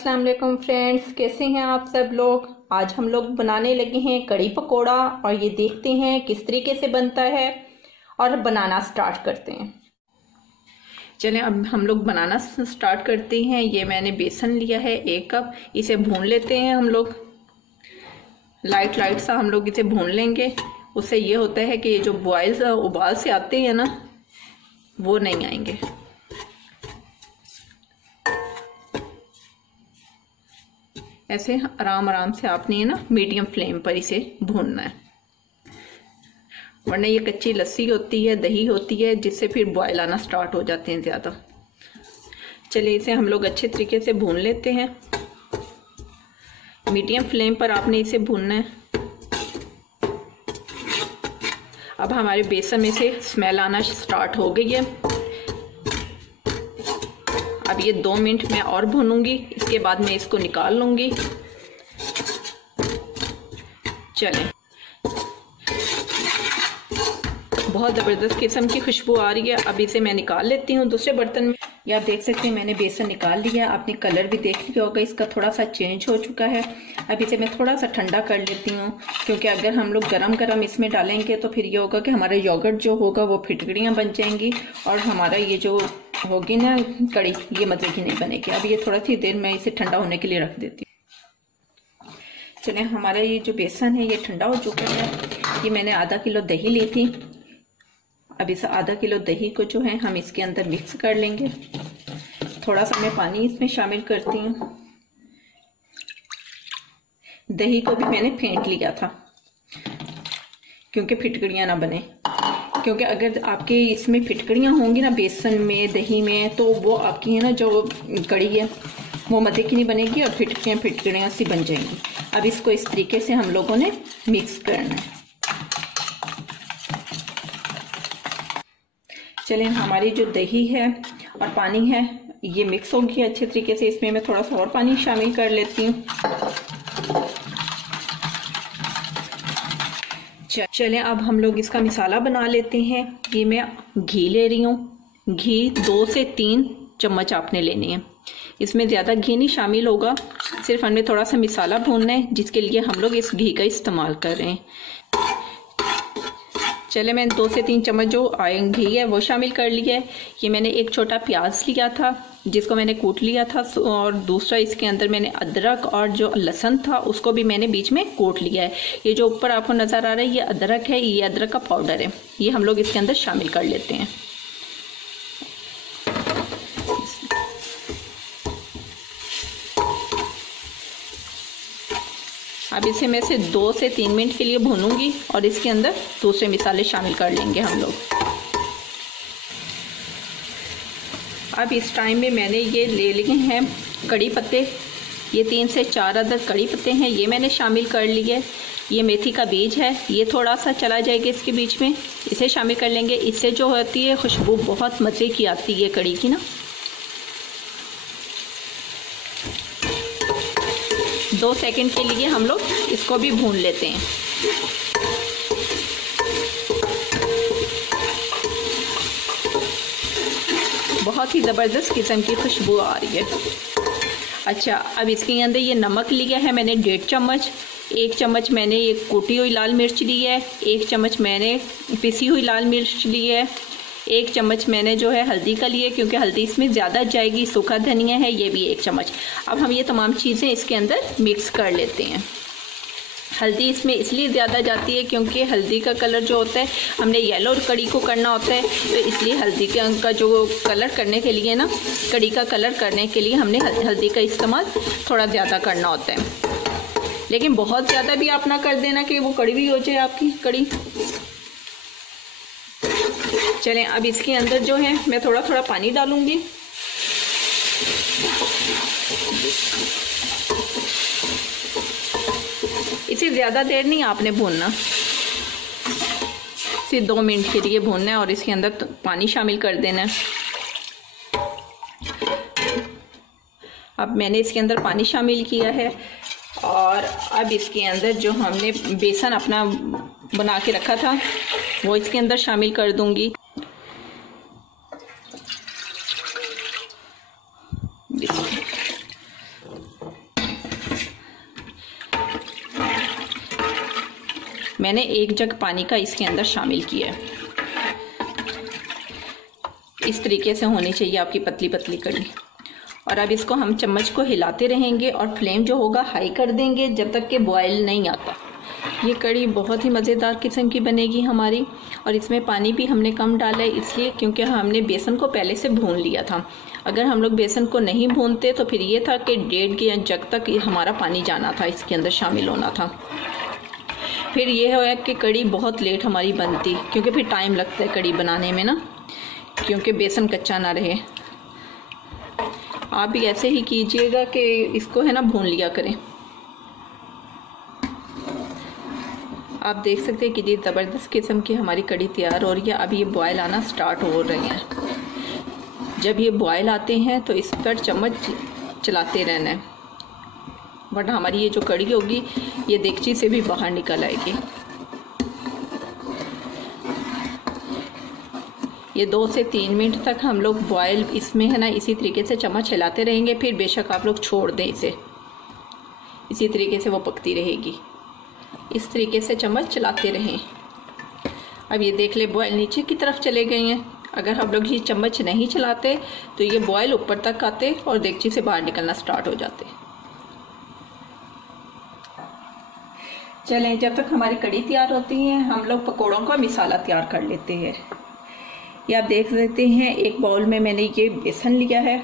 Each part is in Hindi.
अस्सलाम वालेकुम फ्रेंड्स, कैसे हैं आप सब लोग। आज हम लोग बनाने लगे हैं कड़ी पकोड़ा और ये देखते हैं किस तरीके से बनता है और बनाना स्टार्ट करते हैं। चलें अब हम लोग बनाना स्टार्ट करते हैं। ये मैंने बेसन लिया है 1 कप, इसे भून लेते हैं हम लोग। लाइट सा हम लोग इसे भून लेंगे। उससे ये होता है कि ये जो उबाल से आते हैं ना, वो नहीं आएंगे। ऐसे आराम से आपने ना मीडियम फ्लेम पर इसे भूनना है, वरना ये कच्ची लस्सी होती है, दही होती है, जिससे फिर बॉयल आना स्टार्ट हो जाते हैं ज़्यादा। चलिए इसे हम लोग अच्छे तरीके से भून लेते हैं। मीडियम फ्लेम पर आपने इसे भूनना है। अब हमारे बेसन में से स्मेल आना स्टार्ट हो गई है। अब ये 2 मिनट मैं और भूनूंगी, इसके बाद मैं इसको निकाल लूंगी। चलें, बहुत ज़बरदस्त किस्म की खुशबू आ रही है। अब इसे मैं निकाल लेती हूँ दूसरे बर्तन में। ये आप देख सकते हैं मैंने बेसन निकाल लिया। आपने कलर भी देख लिया होगा, इसका थोड़ा सा चेंज हो चुका है। अब इसे मैं थोड़ा सा ठंडा कर लेती हूँ, क्योंकि अगर हम लोग गरम इसमें डालेंगे तो फिर ये होगा कि हमारा योगर्ट जो होगा वो फिटकड़ियाँ बन जाएंगी और हमारा ये जो होगी ना कड़ी, ये मज़े की नहीं बनेगी। अब ये थोड़ा सी देर मैं इसे ठंडा होने के लिए रख देती हूँ। चलिए हमारा ये जो बेसन है ये ठंडा हो चुका है। ये मैंने आधा किलो दही ली थी। अब इस आधा किलो दही को जो है हम इसके अंदर मिक्स कर लेंगे। थोड़ा सा मैं पानी इसमें शामिल करती हूँ। दही को भी मैंने फेंट लिया था क्योंकि फिटकड़ियाँ ना बने, क्योंकि अगर आपके इसमें फिटकड़ियाँ होंगी ना बेसन में, दही में, तो वो आपकी है ना जो कड़ी है वो मज़े की नहीं बनेगी और फिटकड़ियाँ सी बन जाएंगी। अब इसको इस तरीके से हम लोगों ने मिक्स करना है। चलिए हमारी जो दही है और पानी है ये मिक्स हो गया अच्छे तरीके से। इसमें मैं थोड़ा सा और पानी शामिल कर लेती हूँ। चलें अब हम लोग इसका मसाला बना लेते हैं। ये मैं घी ले रही हूँ। घी 2 से 3 चम्मच आपने लेने हैं। इसमें ज़्यादा घी नहीं शामिल होगा, सिर्फ हमने थोड़ा सा मसाला भूनना है, जिसके लिए हम लोग इस घी का इस्तेमाल कर रहे हैं। चले मैंने 2 से 3 चम्मच जो घी है वो शामिल कर लिया है। ये मैंने एक छोटा प्याज लिया था जिसको मैंने कूट लिया था, और दूसरा इसके अंदर मैंने अदरक और जो लहसुन था उसको भी मैंने बीच में कूट लिया है। ये जो ऊपर आपको नज़र आ रहा है ये अदरक है, ये अदरक का पाउडर है। ये हम लोग इसके अंदर शामिल कर लेते हैं। अब इसे मैं से 2 से 3 मिनट के लिए भूनूंगी और इसके अंदर दूसरे मसाले शामिल कर लेंगे हम लोग। अब इस टाइम में मैंने ये ले लिए हैं कड़ी पत्ते। ये 3 से 4 अदद कड़ी पत्ते हैं, ये मैंने शामिल कर लिए। ये मेथी का बीज है, ये थोड़ा सा चला जाएगा इसके बीच में, इसे शामिल कर लेंगे। इससे जो होती है खुशबू बहुत मज़े की आती है कड़ी की ना। 2 सेकंड के लिए हम लोग इसको भी भून लेते हैं। बहुत ही ज़बरदस्त किस्म की खुशबू आ रही है। अच्छा, अब इसके अंदर ये नमक लिया है मैंने 1.5 चम्मच। 1 चम्मच मैंने ये कूटी हुई लाल मिर्च ली है। 1 चम्मच मैंने पिसी हुई लाल मिर्च ली है। 1 चम्मच मैंने जो है हल्दी का लिया, क्योंकि हल्दी इसमें ज़्यादा जाएगी। सूखा धनिया है, ये भी 1 चम्मच। अब हम ये तमाम चीज़ें इसके अंदर मिक्स कर लेते हैं। हल्दी इसमें इसलिए ज़्यादा जाती है क्योंकि हल्दी का कलर जो होता है, हमने येलो कड़ी को करना होता है, तो इसलिए हल्दी का जो कलर करने के लिए ना, कड़ी का कलर करने के लिए हमने हल्दी का इस्तेमाल थोड़ा ज़्यादा करना होता है। लेकिन बहुत ज़्यादा भी आप ना कर देना कि वो कड़वी हो जाए आपकी कड़ी। चलें अब इसके अंदर जो है मैं थोड़ा थोड़ा पानी डालूंगी। इसे ज़्यादा देर नहीं आपने भूनना, सिर्फ 2 मिनट के लिए भूनना है और इसके अंदर पानी शामिल कर देना है। अब मैंने इसके अंदर पानी शामिल किया है और अब इसके अंदर जो हमने बेसन अपना बना के रखा था वो इसके अंदर शामिल कर दूंगी। मैंने 1 जग पानी का इसके अंदर शामिल किया है। इस तरीके से होनी चाहिए आपकी पतली पतली कड़ी। और अब इसको हम चम्मच को हिलाते रहेंगे और फ्लेम जो होगा हाई कर देंगे जब तक कि बॉयल नहीं आता। ये कड़ी बहुत ही मज़ेदार किस्म की बनेगी हमारी। और इसमें पानी भी हमने कम डाला है इसलिए क्योंकि हमने बेसन को पहले से भून लिया था। अगर हम लोग बेसन को नहीं भूनते तो फिर ये था कि 1.5 जग तक हमारा पानी जाना था, इसके अंदर शामिल होना था। फिर ये है कि कड़ी बहुत लेट हमारी बनती, क्योंकि फिर टाइम लगता है कड़ी बनाने में ना, क्योंकि बेसन कच्चा ना रहे। आप भी ऐसे ही कीजिएगा कि इसको है ना भून लिया करें। आप देख सकते हैं कि ये ज़बरदस्त किस्म की हमारी कड़ी तैयार हो रही है। अब ये बॉयल आना स्टार्ट हो रहे हैं। जब ये बॉयल आते हैं तो इस पर चम्मच चलाते रहना है, वरना हमारी ये जो कड़ी होगी ये देगची से भी बाहर निकल आएगी। ये 2 से 3 मिनट तक हम लोग बॉयल इसमें है ना इसी तरीके से चम्मच हिलाते रहेंगे। फिर बेशक आप लोग छोड़ दें इसे, इसी तरीके से वो पकती रहेगी। इस तरीके से चम्मच चलाते रहें। अब ये देख ले बॉयल नीचे की तरफ चले गए हैं। अगर हम लोग ये चम्मच नहीं चलाते तो ये बॉयल ऊपर तक आते और देगची से बाहर निकलना स्टार्ट हो जाते। चलें, जब तक हमारी कड़ी तैयार होती है हम लोग पकौड़ों का मिसाला तैयार कर लेते हैं। ये आप देख सकते हैं एक बाउल में मैंने ये बेसन लिया है,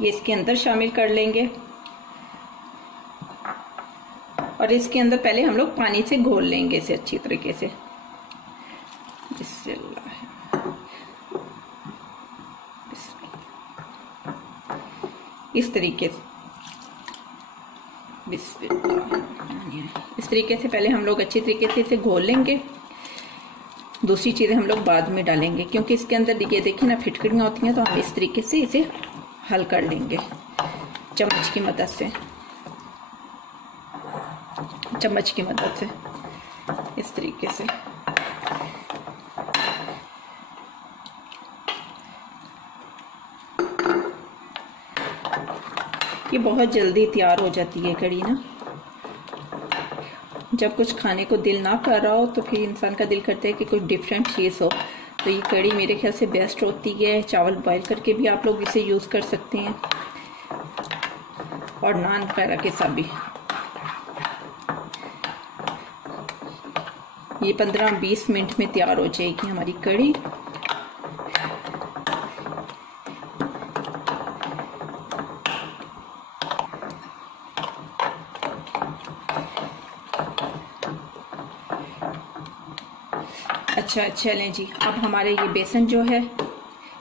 ये इसके अंदर शामिल कर लेंगे। और इसके अंदर पहले हम लोग पानी से घोल लेंगे इसे अच्छी तरीके से। इस तरीके से इस तरीके से पहले हम लोग अच्छी तरीके से इसे घोल लेंगे। दूसरी चीज़ें हम लोग बाद में डालेंगे, क्योंकि इसके अंदर ये देखिए ना फिटकड़ियाँ होती हैं, तो हम इस तरीके से इसे हल कर लेंगे चम्मच की मदद से। इस तरीके से ये बहुत जल्दी तैयार हो जाती है कड़ी ना। जब कुछ खाने को दिल ना कर रहा हो तो फिर इंसान का दिल करता है कि कुछ डिफरेंट चीज़ हो, तो ये कड़ी मेरे ख्याल से बेस्ट होती है। चावल बॉईल करके भी आप लोग इसे यूज़ कर सकते हैं और नान वगैरह के साथ भी। ये 15-20 मिनट में तैयार हो जाएगी हमारी कड़ी। अच्छा चलें जी, अब हमारे ये बेसन जो है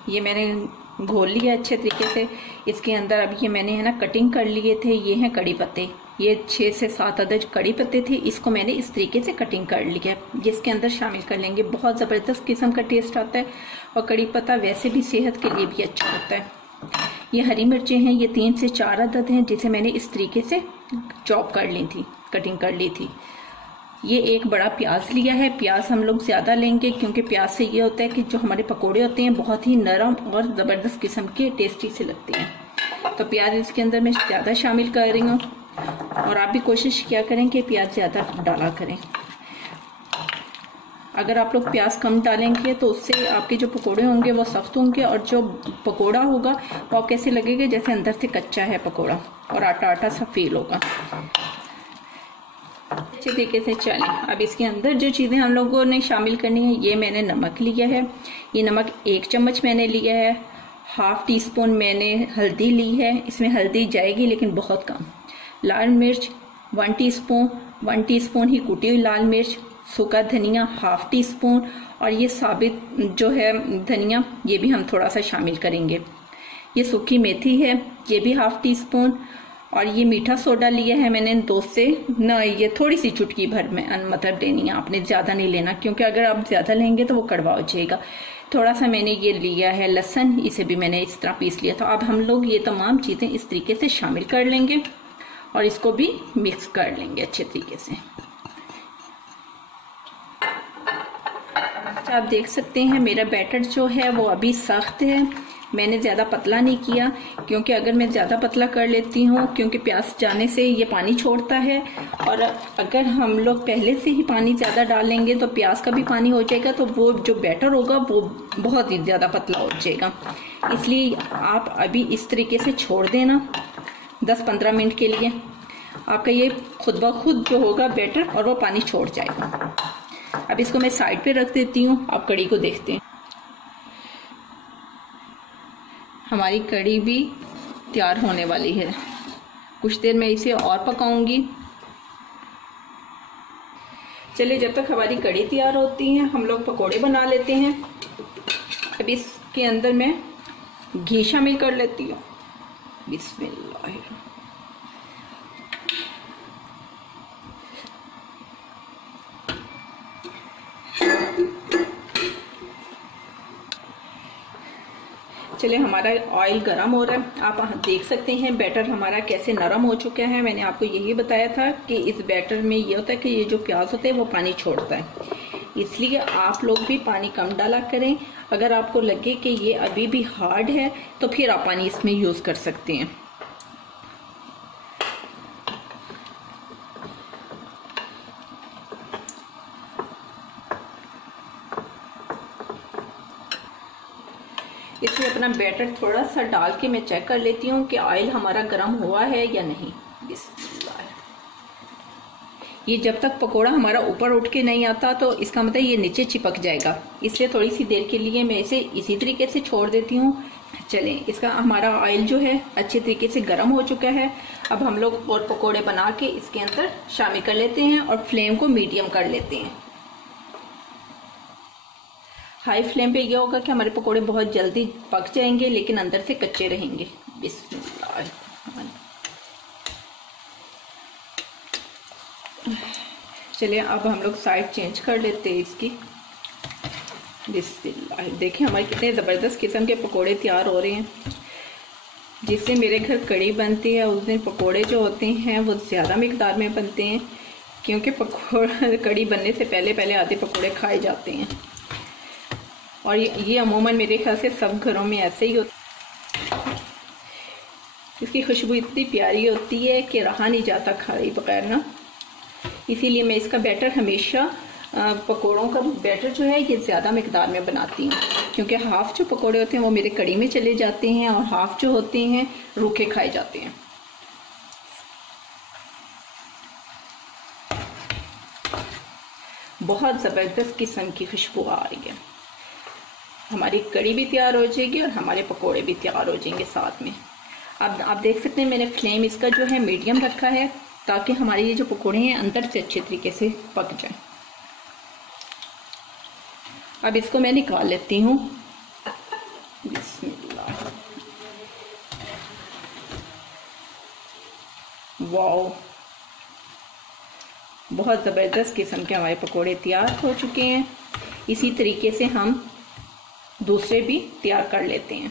ये मैंने घोल लिया अच्छे तरीके से। इसके अंदर अब ये मैंने है ना कटिंग कर लिए थे, ये हैं कड़ी पत्ते। ये 6 से 7 अदद कड़ी पत्ते थे, इसको मैंने इस तरीके से कटिंग कर लिया। जिसके अंदर शामिल कर लेंगे, बहुत ज़बरदस्त किस्म का टेस्ट आता है। और कड़ी पत्ता वैसे भी सेहत के लिए भी अच्छा होता है। ये हरी मिर्चें हैं, ये 3 से 4 अदद हैं, जिसे मैंने इस तरीके से चॉप कर ली थी, कटिंग कर ली थी। ये एक बड़ा प्याज लिया है। प्याज हम लोग ज़्यादा लेंगे, क्योंकि प्याज से ये होता है कि जो हमारे पकोड़े होते हैं बहुत ही नरम और ज़बरदस्त किस्म के टेस्टी से लगते हैं। तो प्याज इसके अंदर मैं ज़्यादा शामिल कर रही हूँ, और आप भी कोशिश किया करें कि प्याज ज़्यादा डाला करें। अगर आप लोग प्याज कम डालेंगे तो उससे आपके जो पकोड़े होंगे वो सख्त होंगे, और जो पकोड़ा होगा वो आप कैसे लगेगा जैसे अंदर से कच्चा है पकोड़ा, और आटा आटा सा फील होगा। अच्छे तरीके से चलें। अब इसके अंदर जो चीज़ें हम लोगों ने शामिल करनी है, ये मैंने नमक लिया है। ये नमक 1 चम्मच मैंने लिया है। 1/2 टीस्पून मैंने हल्दी ली है, इसमें हल्दी जाएगी लेकिन बहुत कम। लाल मिर्च 1 टीस्पून ही कुटी हुई लाल मिर्च। सूखा धनिया 1/2 टीस्पून, और ये साबित जो है धनिया ये भी हम थोड़ा सा शामिल करेंगे। ये सूखी मेथी है, ये भी 1/2 टीस्पून। और ये मीठा सोडा लिया है मैंने 2 से न, ये थोड़ी सी चुटकी भर में मतलब लेनी है, आपने ज़्यादा नहीं लेना, क्योंकि अगर आप ज़्यादा लेंगे तो वो कड़वा हो जाएगा। थोड़ा सा मैंने ये लिया है लहसुन, इसे भी मैंने इस तरह पीस लिया था। अब हम लोग ये तमाम चीज़ें इस तरीके से शामिल कर लेंगे और इसको भी मिक्स कर लेंगे अच्छे तरीके से। आप देख सकते हैं मेरा बैटर जो है वो अभी सख्त है, मैंने ज़्यादा पतला नहीं किया, क्योंकि अगर मैं ज़्यादा पतला कर लेती हूँ, क्योंकि प्याज जाने से ये पानी छोड़ता है, और अगर हम लोग पहले से ही पानी ज़्यादा डालेंगे तो प्याज का भी पानी हो जाएगा, तो वो जो बैटर होगा वो बहुत ही ज़्यादा पतला हो जाएगा। इसलिए आप अभी इस तरीके से छोड़ देना 10-15 मिनट के लिए, आपका ये खुद ब खुद जो होगा बैटर और वो पानी छोड़ जाएगा। अब इसको मैं साइड पे रख देती हूँ, आप कड़ी को देखते हैं। हमारी कड़ी भी तैयार होने वाली है, कुछ देर में इसे और पकाऊंगी। चलिए, जब तक हमारी कड़ी तैयार होती है हम लोग पकोड़े बना लेते हैं। अब इसके अंदर मैं घी शामिल कर लेती हूँ। बिस्मिल्लाह। चलिए, हमारा ऑयल गरम हो रहा है, आप देख सकते हैं बैटर हमारा कैसे नरम हो चुका है। मैंने आपको यही बताया था कि इस बैटर में ये होता है कि ये जो प्याज होते हैं वो पानी छोड़ता है, इसलिए आप लोग भी पानी कम डाला करें। अगर आपको लगे कि ये अभी भी हार्ड है तो फिर आप पानी इसमें यूज़ कर सकते हैं। इसमें अपना बैटर थोड़ा सा डाल के मैं चेक कर लेती हूँ कि ऑयल हमारा गर्म हुआ है या नहीं। ये जब तक पकोड़ा हमारा ऊपर उठ के नहीं आता तो इसका मतलब ये नीचे चिपक जाएगा, इसलिए थोड़ी सी देर के लिए मैं इसे इसी तरीके से छोड़ देती हूँ। चलें, इसका हमारा ऑयल जो है अच्छे तरीके से गर्म हो चुका है। अब हम लोग और पकोड़े बना के इसके अंदर शामिल कर लेते हैं और फ्लेम को मीडियम कर लेते हैं। हाई फ्लेम पे ये होगा कि हमारे पकोड़े बहुत जल्दी पक जाएंगे लेकिन अंदर से कच्चे रहेंगे। बिस्मिल्लाह। चलिए, अब हम लोग साइड चेंज कर लेते हैं इसकी। बिस्मिल्लाह। देखिए हमारे कितने ज़बरदस्त किस्म के पकोड़े तैयार हो रहे हैं। जिस दिन मेरे घर कड़ी बनती है उस दिन पकोड़े जो होते हैं वो ज़्यादा मिकदार में बनते हैं, क्योंकि पकोड़ा कड़ी बनने से पहले पहले आधे पकोड़े खाए जाते हैं। और ये अमूमन मेरे ख्याल से सब घरों में ऐसे ही होता है। इसकी खुशबू इतनी प्यारी होती है कि रहा नहीं जाता खाए बगैर ना। इसीलिए मैं इसका बैटर हमेशा पकोड़ों का बैटर जो है ये ज़्यादा मिकदार में बनाती हूँ, क्योंकि हाफ जो पकोड़े होते हैं वो मेरे कड़ी में चले जाते हैं और हाफ जो होते हैं रूखे खाए जाते हैं। बहुत ज़बरदस्त किस्म की खुशबू आ रही है। हमारी कड़ी भी तैयार हो जाएगी और हमारे पकोड़े भी तैयार हो जाएंगे साथ में। अब आप देख सकते हैं मैंने फ्लेम इसका जो है मीडियम रखा है, ताकि हमारे ये जो पकोड़े हैं अंदर से अच्छे तरीके से पक जाएं। अब इसको मैं निकाल लेती हूँ। बिस्मिल्लाह। वाओ, बहुत ज़बरदस्त किस्म के हमारे पकोड़े तैयार हो चुके हैं। इसी तरीके से हम दूसरे भी तैयार कर लेते हैं।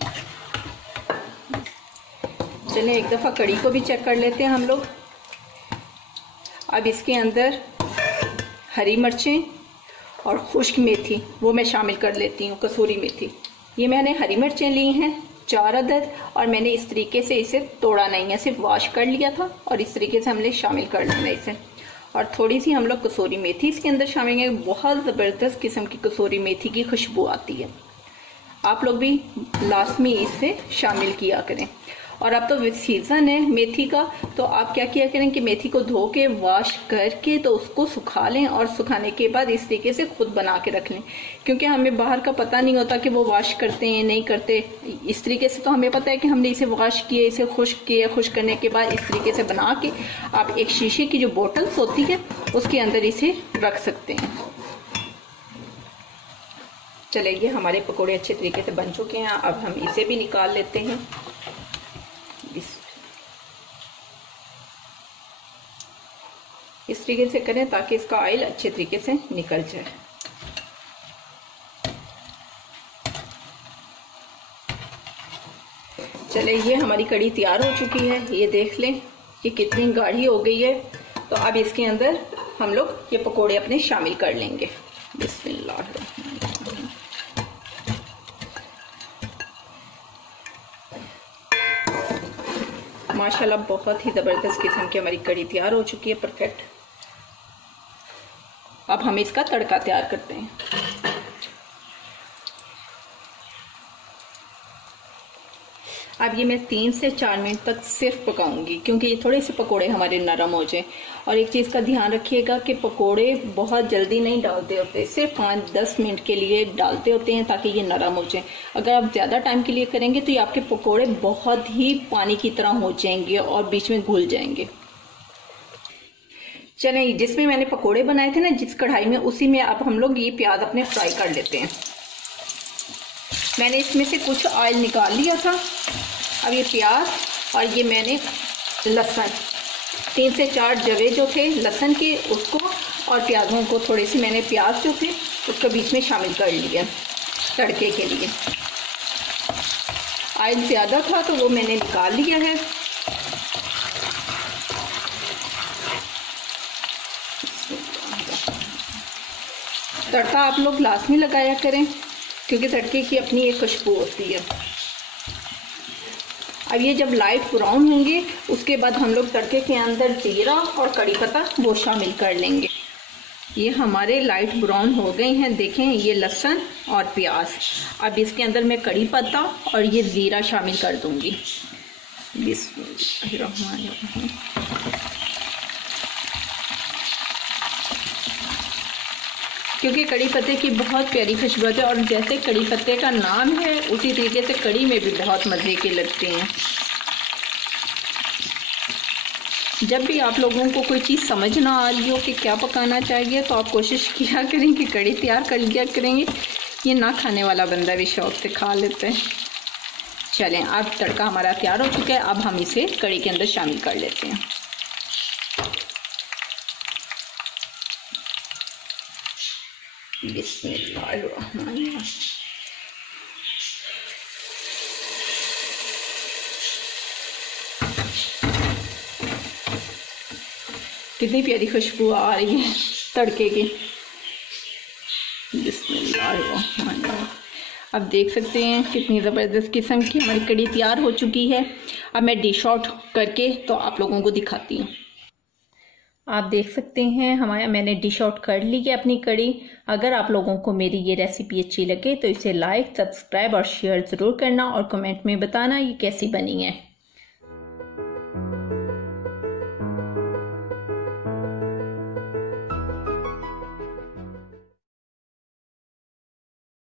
चलिए, एक दफ़ा कड़ी को भी चेक कर लेते हैं हम लोग। अब इसके अंदर हरी मिर्चें और खुश्क मेथी वो मैं शामिल कर लेती हूँ। कसूरी मेथी, ये मैंने हरी मिर्चें ली हैं 4 अदद, और मैंने इस तरीके से इसे तोड़ा नहीं है, सिर्फ वॉश कर लिया था और इस तरीके से हमने शामिल कर लेना इसे। और थोड़ी सी हम लोग कसूरी मेथी इसके अंदर शामिल करेंगे। बहुत ज़बरदस्त किस्म की कसूरी मेथी की खुशबू आती है, आप लोग भी लास्ट में इसे शामिल किया करें। और अब तो सीज़न है मेथी का, तो आप क्या किया करें कि मेथी को धो के वॉश करके तो उसको सुखा लें, और सुखाने के बाद इस तरीके से खुद बना के रख लें, क्योंकि हमें बाहर का पता नहीं होता कि वो वॉश करते हैं नहीं करते। इस तरीके से तो हमें पता है कि हमने इसे वॉश किया, इसे खुश्क किया, खुश्क करने के बाद इस तरीके से बना के आप एक शीशे की जो बोटल्स होती है उसके अंदर इसे रख सकते हैं। चलिए, हमारे पकोड़े अच्छे तरीके से बन चुके हैं। अब हम इसे भी निकाल लेते हैं। इस तरीके से करें ताकि इसका ऑयल अच्छे तरीके से निकल जाए। चले, ये हमारी कड़ी तैयार हो चुकी है। ये देख लें कि कितनी गाढ़ी हो गई है। तो अब इसके अंदर हम लोग ये पकोड़े अपने शामिल कर लेंगे। बिस्मिल्लाह। माशाल्लाह बहुत ही ज़बरदस्त किस्म की हमारी कड़ी तैयार हो चुकी है, परफेक्ट। अब हम इसका तड़का तैयार करते हैं। अब ये मैं 3 से 4 मिनट तक सिर्फ पकाऊंगी, क्योंकि ये थोड़े से पकोड़े हमारे नरम हो जाएं। और एक चीज़ का ध्यान रखिएगा कि पकोड़े बहुत जल्दी नहीं डालते होते, सिर्फ 5-10 मिनट के लिए डालते होते हैं ताकि ये नरम हो जाएं। अगर आप ज़्यादा टाइम के लिए करेंगे तो ये आपके पकोड़े बहुत ही पानी की तरह हो जाएंगे और बीच में घुल जाएंगे। चलें, जिसमें मैंने पकोड़े बनाए थे ना, जिस कढ़ाई में, उसी में अब हम लोग ये प्याज अपने फ्राई कर लेते हैं। मैंने इसमें से कुछ ऑयल निकाल लिया था। अब ये प्याज और ये मैंने लहसुन, 3 से 4 जवे जो थे लहसुन के, उसको और प्याजों को, थोड़े से मैंने प्याज जो थे उसको बीच में शामिल कर लिया तड़के के लिए। ऑयल ज़्यादा था तो वो मैंने निकाल लिया है। तड़का आप लोग लास्ट में लगाया करें, क्योंकि तड़के की अपनी एक खुशबू होती है। अब ये जब लाइट ब्राउन होंगे उसके बाद हम लोग तड़के के अंदर जीरा और कड़ी पत्ता वो शामिल कर लेंगे। ये हमारे लाइट ब्राउन हो गए हैं, देखें, ये लहसुन और प्याज। अब इसके अंदर मैं कड़ी पत्ता और ये जीरा शामिल कर दूंगी। बिस्मिल्लाहिर्रहमानिर्रहीम। क्योंकि कड़ी पत्ते की बहुत प्यारी खुशबू है, और जैसे कड़ी पत्ते का नाम है उसी तरीके से कड़ी में भी बहुत मज़े के लगते हैं। जब भी आप लोगों को कोई चीज़ समझ ना आ रही हो कि क्या पकाना चाहिए, तो आप कोशिश किया करें कि कड़ी तैयार कर लिया करेंगे। ये ना खाने वाला बंदा भी शौक से खा लेते हैं। चलें, अब तड़का हमारा तैयार हो चुका है। अब हम इसे कड़ी के अंदर शामिल कर लेते हैं। बिस्मिल्लाहिर्रहमानिर्रहीम। कितनी प्यारी खुशबू आ रही है तड़के की। बिस्मिल्लाहिर्रहमानिर्रहीम। अब देख सकते हैं कितनी ज़बरदस्त किस्म की हमारी कड़ी तैयार हो चुकी है। अब मैं डिश आउट करके तो आप लोगों को दिखाती हूँ। आप देख सकते हैं मैंने डिश आउट कर ली है अपनी कड़ी। अगर आप लोगों को मेरी ये रेसिपी अच्छी लगे तो इसे लाइक, सब्सक्राइब और शेयर ज़रूर करना, और कमेंट में बताना ये कैसी बनी है।